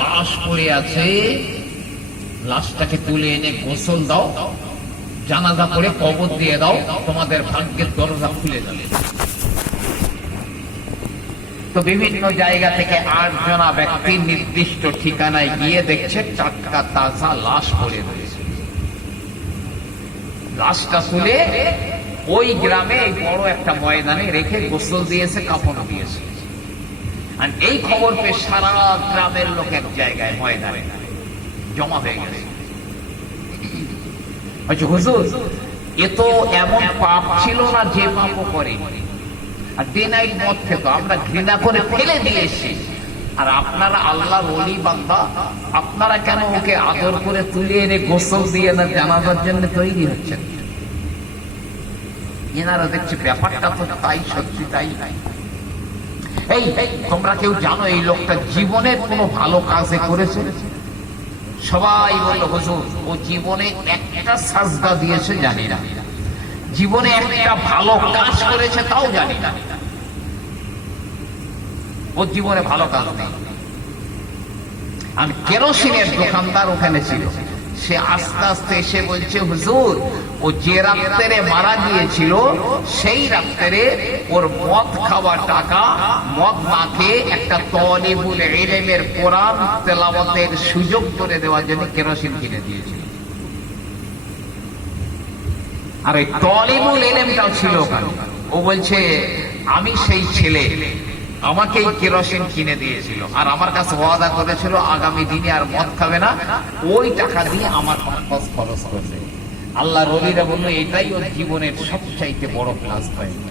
লাশ পড়ে আছে, লাশটাকে তুলে এনে গোসল দাও, জানাজা কবর দিয়ে দাও, তোমাদের ভাগ্যের দরজা খুলে যাবে। তো বিভিন্ন জায়গা থেকে আট জনা ব্যক্তি নির্দিষ্ট ঠিকানায় গিয়ে দেখছে টাটকা তাজা লাশ পড়ে রয়েছে। লাশটা তুলে ওই গ্রামে বড় একটা ময়দানে রেখে গোসল দিয়েছে, কাপড় দিয়েছে। আর এই খবর পেয়ে সারা গ্রামের লোক এক জায়গায় ময়দানে জমা হয়ে গেছে। বলছে, হুজুর এ তো এমন পাপ ছিল না যে করে। আর মদ খেত আমরা ঘৃণা করে ফেলে দিয়েছি আর আপনারা আল্লাহর অলি বান্দা আপনারা কেন ওকে আদর করে তুলে এনে গোসল দিয়ে না জানাজার জন্য তৈরি হচ্ছেন? এনারা দেখছে ব্যাপারটা তো তাই সত্যি তাই। এই, তোমরা কেউ জানো এই লোকটা জীবনে কোনো ভালো কাজে করেছে? সবাই বলল, হুজুর, ও জীবনে একটা সাজদা দিয়েছে জানি না। জীবনে একটা ভালো কাজ করেছে তাও জানি না। ও জীবনে ভালো কাজ নেই। আর কেরোসিনের দোকানদার ওখানে ছিল। সে আস্তে আস্তে এসে বলছে, হুজুর, ও যে রাত্রে মারা গিয়েছিল, সেই রাত্রে ওর মদ খাওয়া টাকা, মদ না একটা তলিবুল এলেমের কোরআন তেলাবতের সুযোগ করে দেওয়ার জন্য কেরোসিন কিনে দিয়েছিল। আর এই তলিবুল এলেমটাও ছিল ও বলছে, আমি সেই ছেলে আমাকে কেরোসিন কিনে দিয়েছিল। আর আমার কাছে ওয়াদা করেছিল, আগামী দিনে আর মদ খাবে না। ওই টাকা দিয়ে আমার খরচ খরচ করবে। আল্লাহ রলিরা বলল, এটাই ওর জীবনের সবচাইতে বড় প্লাস পয়েন্ট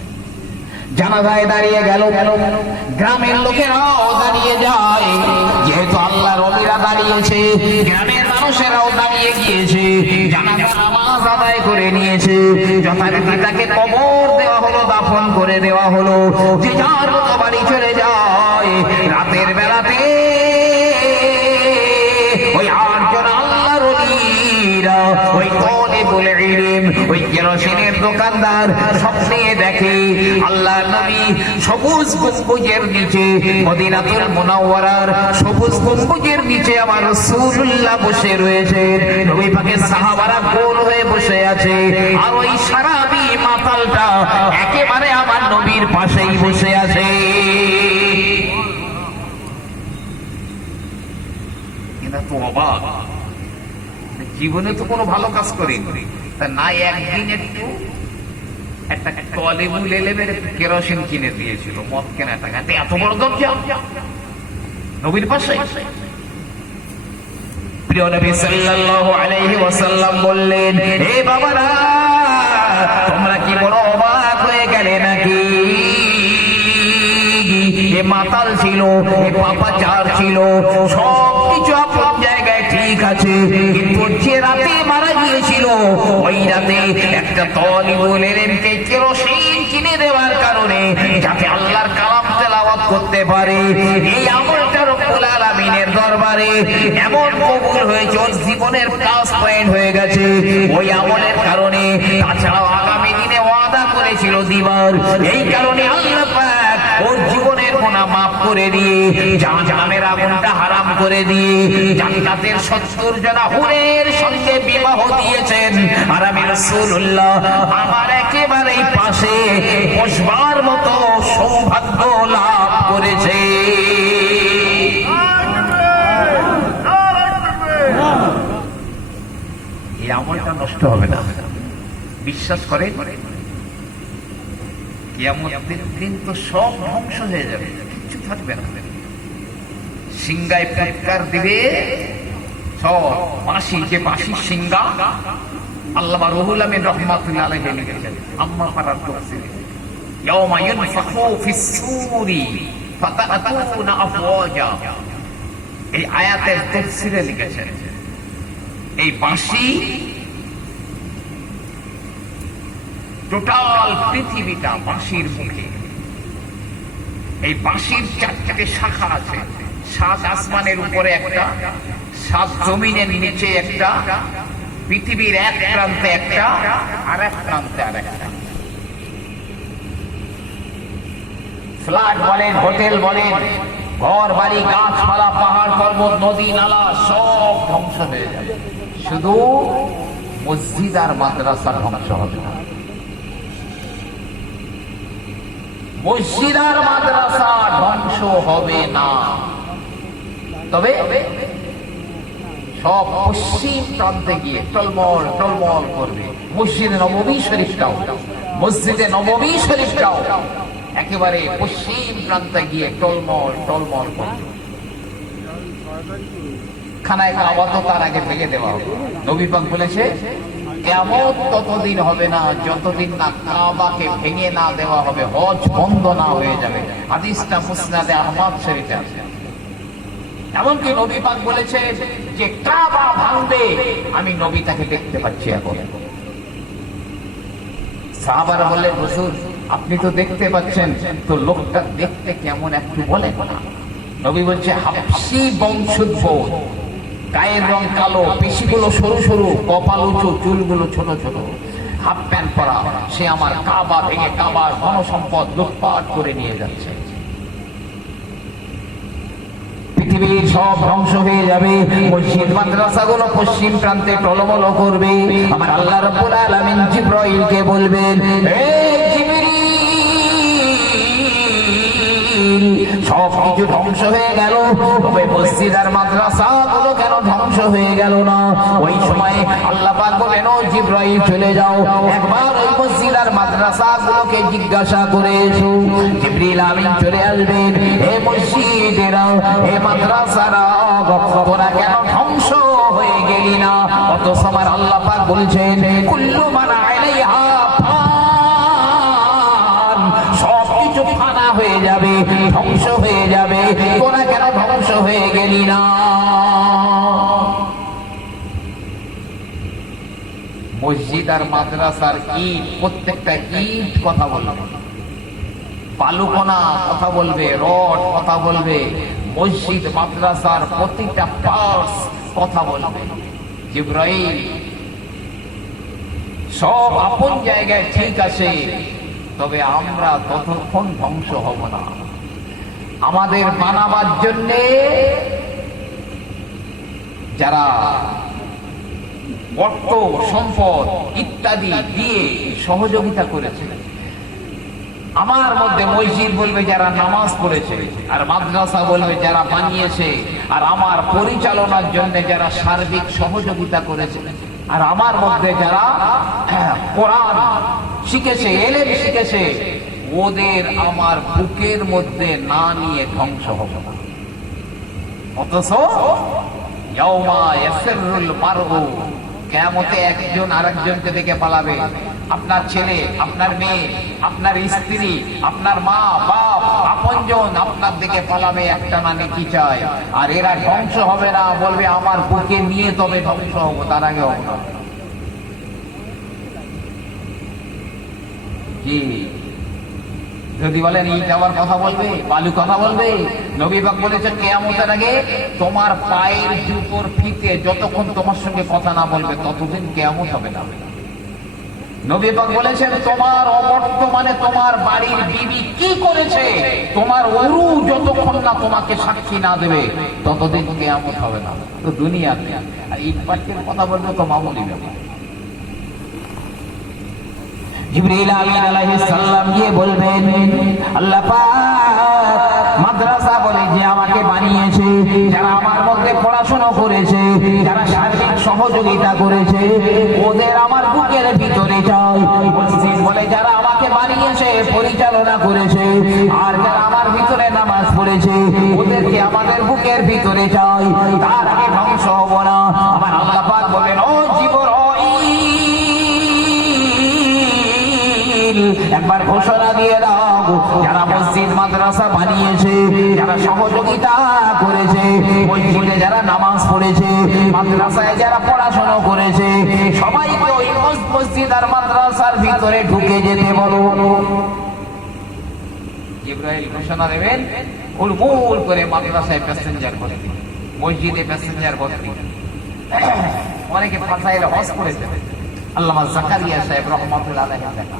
জানাজায় দাঁড়িয়ে গেল গ্রামের লোকেরাও দাঁড়িয়ে যায়। যেহেতু আল্লাহ রবিরা দাঁড়িয়েছে, গ্রামের মানুষেরাও দাঁড়িয়ে গিয়েছে। জানাজা নামাজ আদায় করে নিয়েছে। যথারীতি তাকে কবর দেওয়া হলো, দাফন করে দেওয়া হলো। যে যার বাড়ি চলে যায়, রাতের বেলাতে ওই কেরোসিনের দোকানদার স্বপ্নে দেখে, আল্লাহ নবী সবুজ গম্বুজের নিচে, মদিনাতুল মুনাওয়ারার সবুজ গম্বুজের নিচে আমার রাসূলুল্লাহ বসে রয়েছে। নবী পাকের সাহাবারা গোল হয়ে বসে আছে। আর ওই সারাবি মাতালটা একেবারে আমার নবীর পাশেই বসে আছে। জীবনে তো কোনো ভালো কাজ করেনি। না একদিন একটু একটা কেরোসিন কিনে দিয়েছিল, মদ কেনা এত বড় নবীর পাশে? প্রিয় নবী সাল্লাল্লাহু আলাইহি ওয়াসাল্লাম বললেন বাবারা, তোমরা কি বড় অবাক হয়ে গেলে নাকি? এ মাতাল ছিল, এ পাপাচার ছিল সব কিছু আপন জায়গায় ঠিক আছে, কিন্তু যে রাতে মারা গিয়েছিল ওই রাতে একটা তলিবুল এলেমকে কেরোসিন কিনে দেওয়ার কারণে যাতে আল্লাহর কালাম তেলাওয়াত করতে পারে। এই আমলটা রব্বুল আলামিনের দরবারে এমন কবুল হয়েছে, ওর জীবনের প্লাস পয়েন্ট হয়ে গেছে। ওই আমলের কারণে তাছাড়াও আগামী দিনে ওয়াদা করেছিল দিবার। এই কারণে আল্লাহ পাক ওর জীবনের গোনা মাফ করে দিয়ে, জাহান্নামের আগুনটা হারাম করে দিয়ে, জান্নাতের সত্তর জনা হুরের সঙ্গে বিবাহ দিয়েছেন। আর আমি রাসূলুল্লাহ, আমার একেবারেই পাশে বসবার মতো সৌভাগ্য লাভ করেছে। আমলটা নষ্ট হবে না। বিশ্বাস করে কিয়ামতের দিন তো সব ধ্বংস হয়ে যাবে কিচ্ছু থাকবে না। সিংগায় ফুৎকার দিবে, সব বাঁশি যে বাঁশির সিংগা, আল্লাহ রহুল আমিন রহমাতুল্লাহ আলাইহি লিখেছেন আম্মা পারার তফসিরে ইয়াউমা ইউনফাখু ফিস সূরি আফওয়াজা। এই আয়াতের তফসিরে লিখেছেন, এই বাঁশি টোটাল পৃথিবীটা বাঁশির মুখে এই বাঁশির চারটাকে শাখা আছে। সাত আসমানের উপরে একটা, সাত জমিনের নিচে একটা, পৃথিবীর এক প্রান্তে একটা, আর এক প্রান্তে আর একটা। ফ্ল্যাট বলেন, হোটেল বলেন ঘর বাড়ি গাছপালা, পাহাড়, পর্বত, নদী, নালা, সব ধ্বংস হয়ে যাবে। শুধু মসজিদ আর মাদ্রাসা ধ্বংস হবে মসজিদ আর মাদ্রাসা ধ্বংস হবে না। তবে সব পশ্চিম প্রান্তে গিয়ে টলমল টলমল করবে। মসজিদে নবমী শরীফটাও, মসজিদে নবমী শরীফটাও একেবারে পশ্চিম প্রান্তে গিয়ে টলমল টলমল করবে। খানায় তো তার আগে ভেঙে দেওয়া হবে। নবী পাক বলেছে কেমন ততদিন হবে না, যতদিন না কাবাকে ভেঙে না দেওয়া হবে, হজ বন্ধ না হয়ে যাবে। হাদিসটা মুসনাদে আহমদ শরীফে আছে। এমনকি নবী পাক বলেছে যে কাবা ভাঙবে, আমি নবী তাকে দেখতে পাচ্ছি এখন। সাহাবারা বললেন, হুজুর, আপনি তো দেখতে পাচ্ছেন, তো লোকটা দেখতে কেমন একটু বলেন না। নবী বলছে, হাফসি বংশোদ্ভূত। গায়ের রং কালো, পেশিগুলো সরু সরু, কপাল উঁচু, চুলগুলো ছোট ছোট। হাফ প্যান্ট পরা, সে আমার কাবা ভেঙে কাবার ধনসম্পদ লুটপাট করে নিয়ে যাচ্ছে। পৃথিবীর সব ধ্বংস হয়ে যাবে, মসজিদ, মাদ্রাসাগুলো পশ্চিম প্রান্তে টলমল করবে। আমার আল্লাহ রাব্বুল আলামিন জিব্রাইলকে বলবেন সব কিছু ধ্বংস হয়ে গেল। তবে মসজিদ আর মাদ্রাসা গুলো কেন ধ্বংস হয়ে গেল না? ওই সময় আল্লাহ বলেন, ও জিব্রাইল, চলে যাও। একবার ওই মসজিদ আর মাদ্রাসা গুলোকে জিজ্ঞাসা করে এসো। জিব্রিল আমিন চলে আসবেন হে মসজিদেরা, হে মাদ্রাসারা, তোরা কেন ধ্বংস হয়ে গেলি না? অত সময় আল্লাহ পাক বলছেন, কুল্লু মান হয়ে গেলি না মসজিদ আর মাদ্রাসার ইট, প্রত্যেকটা ইট কথা বলবে। বালুকোনা কথা বলবে, রড কথা বলবে, মসজিদ, মাদ্রাসার প্রতিটা পার্স কথা বলবে। জিব্রাইল, সব আপন জায়গায় ঠিক আছে, তবে আমরা ততক্ষণ ধ্বংস হব না। আমাদের বানাবার জন্যে যারা অর্থ সম্পদ ইত্যাদি দিয়ে সহযোগিতা করেছে, আমার মধ্যে মসজিদ বলবে যারা নামাজ পড়েছে, আর মাদ্রাসা বলবে যারা বানিয়েছে, আর আমার পরিচালনার জন্য যারা সার্বিক সহযোগিতা করেছে, আর আমার মধ্যে যারা কোরআন শিখেছে এলেন শিখেছে ওদের আমার বুকের মধ্যে না নিয়ে ধ্বংস হবে না। অথচ কিয়ামতে একজন আরেকজনকে দেখে পালাবে। আপনার ছেলে, আপনার মেয়ে, আপনার স্ত্রী, আপনার মা আপনজন আপনার পালাবে চায়। আর এরা ধ্বংস হবে না, বলবে, আমার বুকে নিয়ে তবে ধ্বংস হব, তার আগে হব যদি বলেন ইট আবার কথা বলবে, বালু কথা বলবে নবীবাগ বলেছে কেয়ামতের আগে তোমার পায়ের জুতোর ফিতে যতক্ষণ তোমার সঙ্গে কথা না বলবে, ততদিন কেয়ামত হবে না। বলেছেন, তোমার অবর্তমানে তোমার বাড়ির বিবি কি করেছে? তোমার অরু যতক্ষণ না তোমাকে সাক্ষী না দেবে, ততদিন কেয়ামত হবে না। তো দুনিয়াতে, আর ইট কথা বলবে তো মামুলি ব্যাপার। জিবরিল আমিন আলাইহিস সালাম গিয়ে বলবেন, আল্লাহ পাক মাদ্রাসা বলে যে আমাকে বানিয়েছে, যারা আমার মধ্যে পড়াশোনা করেছে, যারা শারীরিক সহযোগিতা করেছে, ওদের আমার বুকের ভিতরে মসজিদ বলে যারা আমাকে বানিয়েছে, পরিচালনা করেছে, আর যারা আমার ভিতরে নামাজ পড়েছে, ওদেরকে আমাদের বুকের ভিতরে চাই। তার আগে ধ্বংস হব না? আমার আল্লাহ পাক বলেন একবার ঘোষণা দিয়ে দাও, যারা মসজিদ, মাদ্রাসা বানিয়েছে, যারা সহযোগিতা করেছে, মসজিদে যারা নামাজ পড়েছে, মাদ্রাসায় যারা পড়াশোনা করেছে, সবাইকে ওই মসজিদ আর মাদ্রাসার ভিতরে ঢুকে যেতে বলো। ইব্রাহিম ঘোষণা দেবেন করে মাদ্রাসায় প্যাসেঞ্জার করে মসজিদে প্যাসেঞ্জার ভর্তি অনেকে ফাঁসাইলে করেছে। আল্লামা জাকারিয়া সাহেব দেখা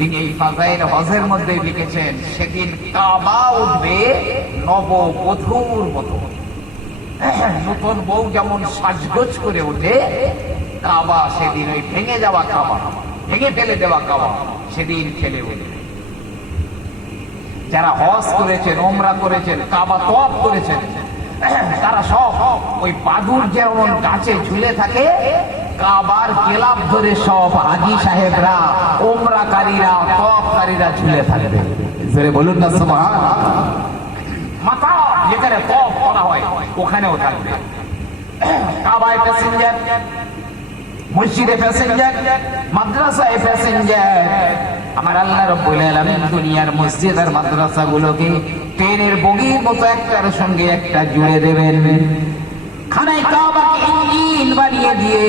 তিনি এই ফাজাইল হজের মধ্যে লিখেছেন, সেদিন কাবা উঠবে নববধূর মতো। নতুন বউ যেমন সাজগোজ করে ওঠে, কাবা সেদিন ওই ভেঙে যাওয়া কাবা, ভেঙে ফেলে দেওয়া কাবা সেদিন ফেলে উঠবে যারা হজ করেছেন ওমরা করেছেন, কাবা তপ করেছেন তারা সব ওই বাদুর যেমন গাছে ঝুলে থাকে কাবার কেলাপ ধরে সব হাজি সাহেবরা ওমরাকারীরা তপকারীরা ঝুলে থাকবে। জোরে বলুন না, সুবহানাল্লাহ। মাথা যেখানে করা হয়, ওখানেও থাকবে। কাবায় প্যাসেঞ্জার, মসজিদে প্যাসেঞ্জার, মাদ্রাসায় প্যাসেঞ্জার। আমার আল্লাহ রব্বুল আলামিন দুনিয়ার মসজিদ আর মাদ্রাসাগুলোকে ট্রেনের বগির মতো একটার সঙ্গে একটা জুড়ে দেবেন। খানায় কাবাকে ইঞ্জিন বানিয়ে দিয়ে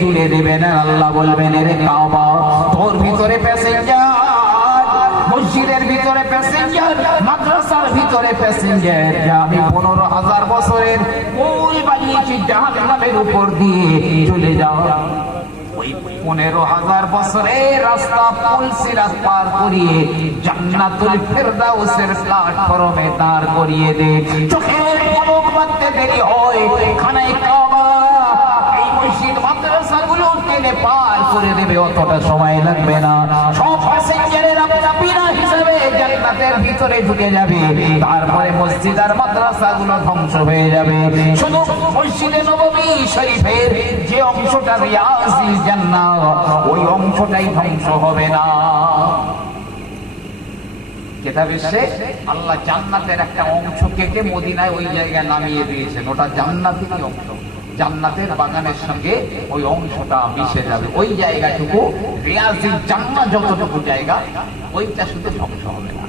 জুড়ে দেবেন। আল্লাহ বলবেন, এর কাবা, তোর ভিতরে প্যাসেঞ্জার, মসজিদের ভিতরে প্যাসেঞ্জার, মাদ্রাসার ভিতরে প্যাসেঞ্জার। যা আমি পনেরো হাজার বছরের মূল বানিয়েছি জাহান্নামের উপর দিয়ে চলে যাও। ওই পনেরো হাজার বছরের রাস্তা পুলসিরাত পার করিয়ে জান্নাতুল ফেরদাউসের প্ল্যাটফর্মে দাঁড় করিয়ে দে। চোখের পলক বাঁধতে দেরি হয় কাবা। এই মসজিদ মাদ্রাসাগুলো টেনে পার করে দেবে, অতটা সময় লাগবে না। সব হিসাবে জান্নাতের ভিতরে ঢুকে যাবে, তারপরে মসজিদ আর মাদ্রাসাগুলো ধ্বংস হয়ে যাবে। শুধু মসজিদে নববী শরীফের যে অংশটা রিয়াজিল জান্নাত, ওই অংশটাই ধ্বংস হবে না। নামিয়ে দিয়েছেন। ওটা জান্নাতের বাগানের সঙ্গে ওই অংশটা মিশে যাবে। ওই জায়গাটুকু জান্নাত জায়গা, ওইটা শুধু ধ্বংস হবে না।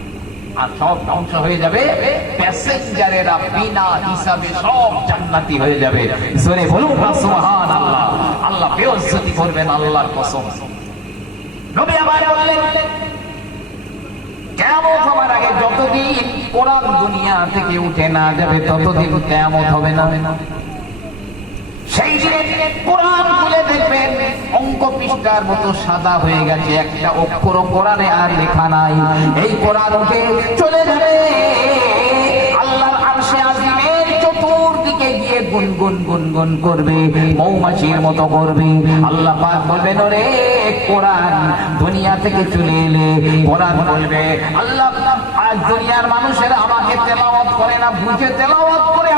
কেমন হবার আগে যতদিন কোরআন দুনিয়া থেকে উঠে না যাবে ততদিন কেমন হবে না। সেই দিনে কোরআন খুলে দেখবেন, অঙ্ক পৃষ্ঠার মতো সাদা হয়ে গেছে, একটা অক্ষর কোরআনে আর লেখা নাই। এই কোরআন উঠে চলে যাবে। করবে, মৌমাছির মতো করবে। আল্লাহ পাক বলবেন, ওরে কোরআন দুনিয়া থেকে চলে এলে। কোরআন বলবে, আল্লাহ আজ দুনিয়ার মানুষেরা আমাকে তেলাওয়াত করে না, বুঝে তেলাওয়াত করে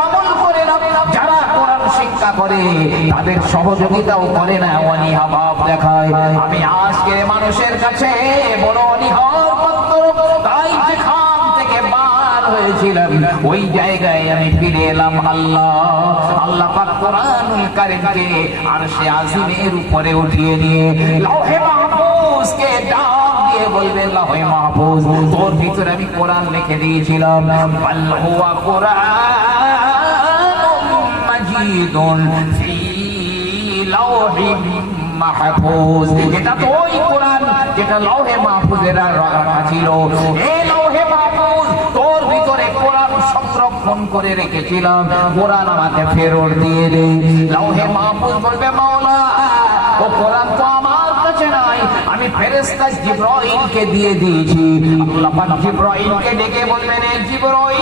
কোরআন করে, তাদের সহযোগিতাও করে না, অনীহা ভাব দেখায়। আমি আজকে মানুষের কাছে বড় তাই যেখান থেকে বার হয়েছিলাম, ওই জায়গায় আমি ফিরে এলাম আল্লাহ। আল্লাহ পাক কারীমকে আরশে আজিমের উপরে উঠিয়ে নিয়ে লৌহে মাহফুজকে ডাক দিয়ে বলবেন লৌহে মাহফুজ, তোর ভিতরে আমি কোরআন লিখে দিয়েছিলাম। বাল হুয়া কোরআনুম মাজিদুন ফি লাউহিম মাহফুজ। এটা ওই কোরআন, যেটা লৌহে মাহফুজের রাখা ছিল। এই লৌহে মাহফুজ, তোর ভিতরে কোরআন সংরক্ষণ করে রেখেছিলাম। কোরআন আমাকে ফেরত দিয়ে দে। লৌহে মাহফুজ বলবে, মাওলা, ও কোরআন তো আমার কাছে নাই। আমি ফেরেশতা জিব্রাইলকে দিয়ে দিয়েছি। আল্লাহ জিব্রাইলকে ডেকে বলবেন জিব্রাইল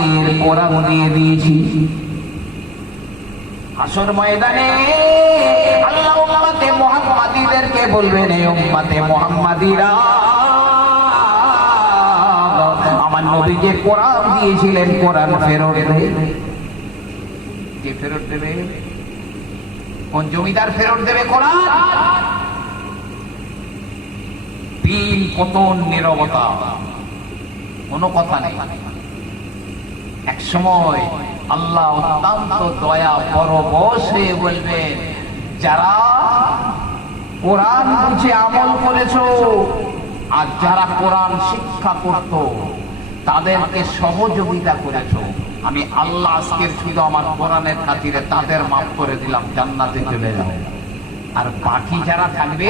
উম্মাদের কোরআন দিয়ে দিয়েছি। হাসর ময়দানে আল্লাহ বলবেন এই উম্মতে মুহাম্মাদীরা, আমার কোরআন দিয়েছিলেন, কোরআন ফেরত কে ফেরত দেবে? কোন জমিদার ফেরত দেবে কোরআন? তিন পতন নিরবতা। কোনো কথা নেই। এক সময় আল্লাহ অত্যন্ত দয়া পরবশ বলবেন, যারা কোরআন বুঝে আমল করেছ আর যারা কোরআন শিক্ষা করত, তাদেরকে সহযোগিতা করেছ। আমি আল্লাহ আজকের শুধু আমার কোরআনের খাতিরে তাদের মাফ করে দিলাম, জান্নাতে চলে যাবে আর বাকি যারা থাকবে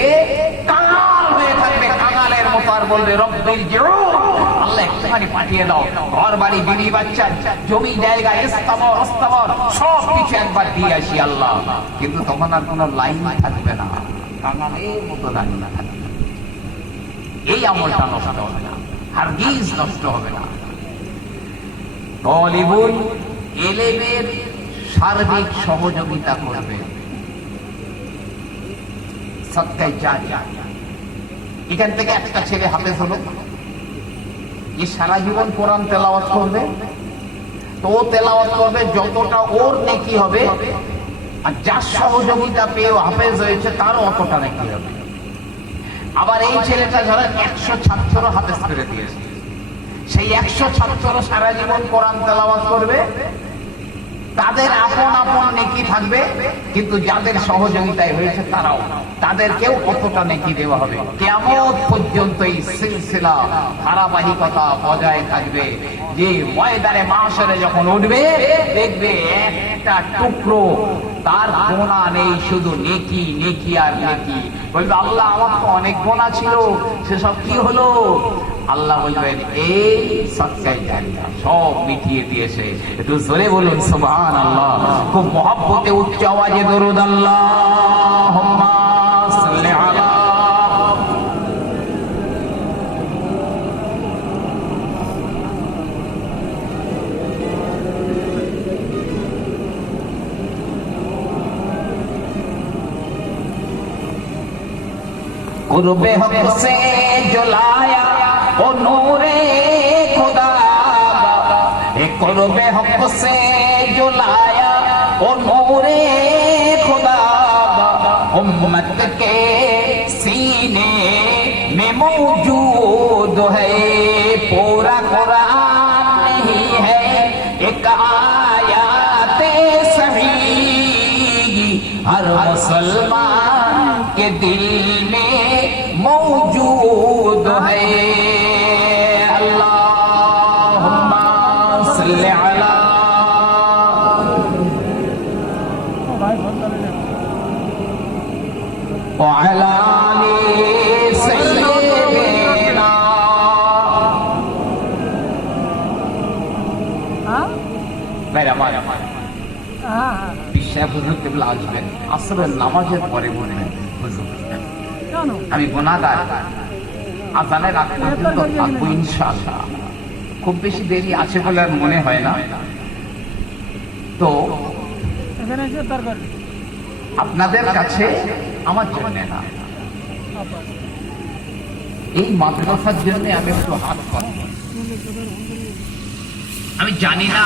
এই হবে না। নষ্ট হবে না। এলেমের সার্বিক সহযোগিতা করবে। সৎকাই জারিয়া এখান থেকে একটা ছেলে হাতে হলো। এই সারা জীবন কোরআন তেলাওয়াত করবে। তো তেলাওয়াত করবে যতটা ওর নেকি হবে আর যার সহযোগিতা পেয়ে হাফেজ হয়েছে, তারও অতটা নেকি হবে। আবার এই ছেলেটা যারা একশো ছাত্র হাফেজ করে দিয়েছে। সেই একশো ছাত্র সারা জীবন কোরআন তেলাওয়াত করবে। তাদের আপন আপন নেকি থাকবে, কিন্তু যাদের সহযোগিতায় হয়েছে তারাও। তাদেরকেও কতটা নেকি দেওয়া হবে? কেমন পর্যন্ত এই সিলসিলা, ধারাবাহিকতা বজায় থাকবে। যে ময়দানে মাসরে যখন উঠবে, দেখবে একটা টুকরো, তার গোনা নেই, শুধু নেকি নেকি আর নেকি। বলবে, আল্লাহ, আমার তো অনেক গোনা ছিল। সেসব কি হলো? আল্লাহ বলবেন, এই সচ্চাই জানিয়া সব মিটিয়ে দিয়েছে। একটু জোরে বলুন সুবহান আল্লাহ খুব মহাব্বতে উচ্চ আওয়াজে দরুদ আল্লাহ قرب حق سے جو नूरे खुदा ए कुर्बे हक से जलाया ओ नूरे खुदा उम्मत के सीने में मौजूद है पूरा कुरान नहीं है एक आयात सही हर मुसलमान के दिल বিশ্বাস আসবেন আসরের নামাজের পরে বলবেন হুজুর আমি গুণাগার। আজানের আগ পর্যন্ত থাকব ইনশাআল্লাহ। খুব বেশি দেরি আছে বলে আর মনে হয় না। তো আপনাদের কাছে আমার জন্য না। এই মাদ্রাসার জন্য আমি একটু হাত পাবো আমি জানি না